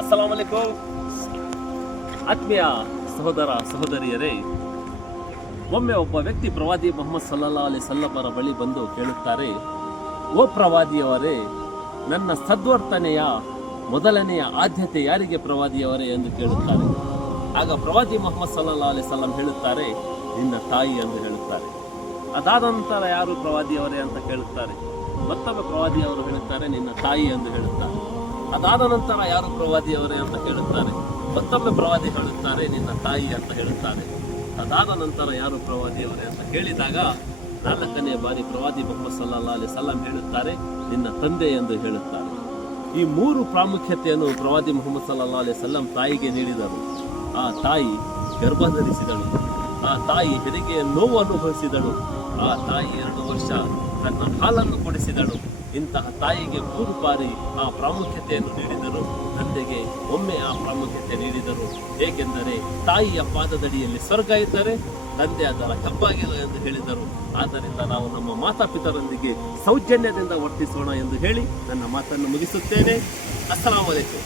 ಅಸ್ಸಲಾಂ ಅಲೈಕುಂ. ಆತ್ಮೀಯ ಸಹೋದರ ಸಹೋದರಿಯರೇ, ಒಮ್ಮೆ ಒಬ್ಬ ವ್ಯಕ್ತಿ ಪ್ರವಾದಿ ಮುಹಮ್ಮದ್ ಸಲ್ಲಲ್ಲಾಹು ಅಲೈಹಿ ವಸಲ್ಲಮರ ಬಳಿ ಬಂದು ಕೇಳುತ್ತಾರೆ, ಓ ಪ್ರವಾದಿಯವರೇ, ನನ್ನ ಸದ್ವರ್ತನೆಯ ಮೊದಲನೆಯ ಆದ್ಯತೆ ಯಾರಿಗೆ ಪ್ರವಾದಿಯವರೇ ಎಂದು ಕೇಳುತ್ತಾರೆ. ಆಗ ಪ್ರವಾದಿ ಮುಹಮ್ಮದ್ ಸಲ್ಲಲ್ಲಾಹು ಅಲೈಹಿ ವಸಲ್ಲಂ ಹೇಳುತ್ತಾರೆ, ನಿನ್ನ ತಾಯಿ ಎಂದು ಹೇಳುತ್ತಾರೆ. ಅದಾದ ನಂತರ ಯಾರು ಪ್ರವಾದಿಯವರೇ ಅಂತ ಕೇಳುತ್ತಾರೆ. ಮತ್ತೊಬ್ಬ ಪ್ರವಾದಿಯವರು ಹೇಳುತ್ತಾರೆ, ನಿನ್ನ ತಾಯಿ ಎಂದು ಹೇಳುತ್ತಾರೆ. ಅದಾದ ನಂತರ ಯಾರು ಪ್ರವಾದಿಯವರೇ ಅಂತ ಕೇಳುತ್ತಾರೆ. ಮತ್ತೊಬ್ಬ ಪ್ರವಾದಿ ಹೇಳುತ್ತಾರೆ, ನಿನ್ನ ತಾಯಿ ಅಂತ ಹೇಳುತ್ತಾರೆ. ಅದಾದ ನಂತರ ಯಾರು ಪ್ರವಾದಿಯವರೇ ಅಂತ ಕೇಳಿದಾಗ 4ನೇ ಬಾರಿ ಪ್ರವಾದಿ ಮುಹಮ್ಮದ್ ಸಲ್ಲಲ್ಲಾಹು ಅಲೈಹಿ ವಸಲ್ಲಂ ಹೇಳುತ್ತಾರೆ, ನಿನ್ನ ತಂದೆ ಎಂದು ಹೇಳುತ್ತಾರೆ. ಈ 3 ಪ್ರಾಮುಖ್ಯತೆಯನ್ನು ಪ್ರವಾದಿ ಮುಹಮ್ಮದ್ ಸಲ್ಲಲ್ಲಾಹು ಅಲೈಹಿ ವಸಲ್ಲಂ ತಾಯಿಗೆ ನೀಡಿದರು. ಆ ತಾಯಿ ಗರ್ಭಧರಿಸಿದಳು. ಆ ತಾಯಿ ಹೆರಿಗೆಯ ನೋವು ಅನುಭವಿಸಿದಳು. ಆ ತಾಯಿ 2 ವರ್ಷ ತನ್ನ ಹಾಲನ್ನು ಕೊಡಿಸಿದಳು. ಇಂತಹ ತಾಯಿಗೆ 3 ಬಾರಿ ಆ ಪ್ರಾಮುಖ್ಯತೆಯನ್ನು ನೀಡಿದರು. ತಂದೆಗೆ ಒಮ್ಮೆ ಆ ಪ್ರಾಮುಖ್ಯತೆ ನೀಡಿದರು. ಏಕೆಂದರೆ ತಾಯಿಯ ಪಾದದಡಿಯಲ್ಲಿ ಸ್ವರ್ಗ ಇದ್ದರೆ ತಂದೆ ಅದರ ಹೆಬ್ಬಾಗಿಲು ಎಂದು ಹೇಳಿದರು. ಆದ್ದರಿಂದ ನಾವು ನಮ್ಮ ಮಾತಾಪಿತರೊಂದಿಗೆ ಸೌಜನ್ಯದಿಂದ ವರ್ತಿಸೋಣ ಎಂದು ಹೇಳಿ ನನ್ನ ಮಾತನ್ನು ಮುಗಿಸುತ್ತೇನೆ. ಅಸ್ಸಲಾಮು ಅಲೈಕುಂ.